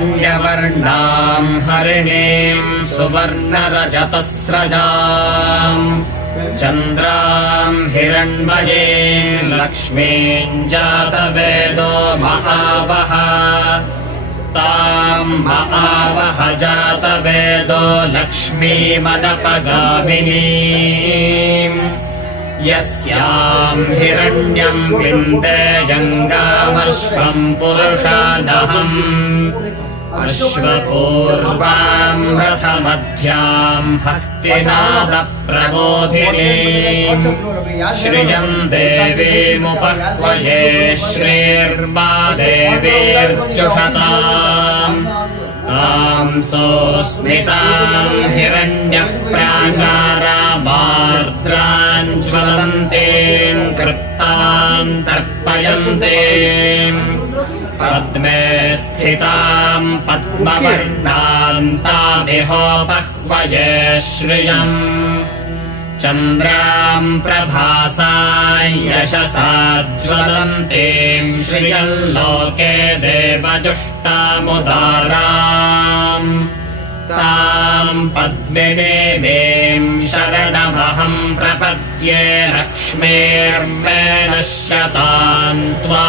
हिरण्यवर्णाम् हरिणीम् सुवर्णरजतस्रजाम् चन्द्राम् हिरण्मयीम् लक्ष्मीम् जातवेदो महावः ताम् महावः जातवेदो लक्ष्मीमनपगामिनीम् यस्याम् हिरण्यम् विन्देयङ्गामश्वम् पुरुषादहम् अश्वपूर्वाम् रथमध्याम् हस्तिनादप्रबोधिनीम् श्रियम् देवीमुपह्वये श्रीर्मा देवीर्जुषताम् कांसोऽस्मिताम् हिरण्यप्राकारामार्द्राम् ज्वलन्तीम् तृप्ताम् तर्पयन्तीम् पद्मे स्थिताम् पद्मवर्णाम् तामिहोपह्वये श्रियम् चन्द्राम् प्रभासा यशसा ज्वलन्तीम् श्रियल्लोके देवजुष्टामुदाराम् ताम् पद्मिनीमीम् शरणमहम् प्रपद्ये लक्ष्मीर्मे नश्यताम् त्वा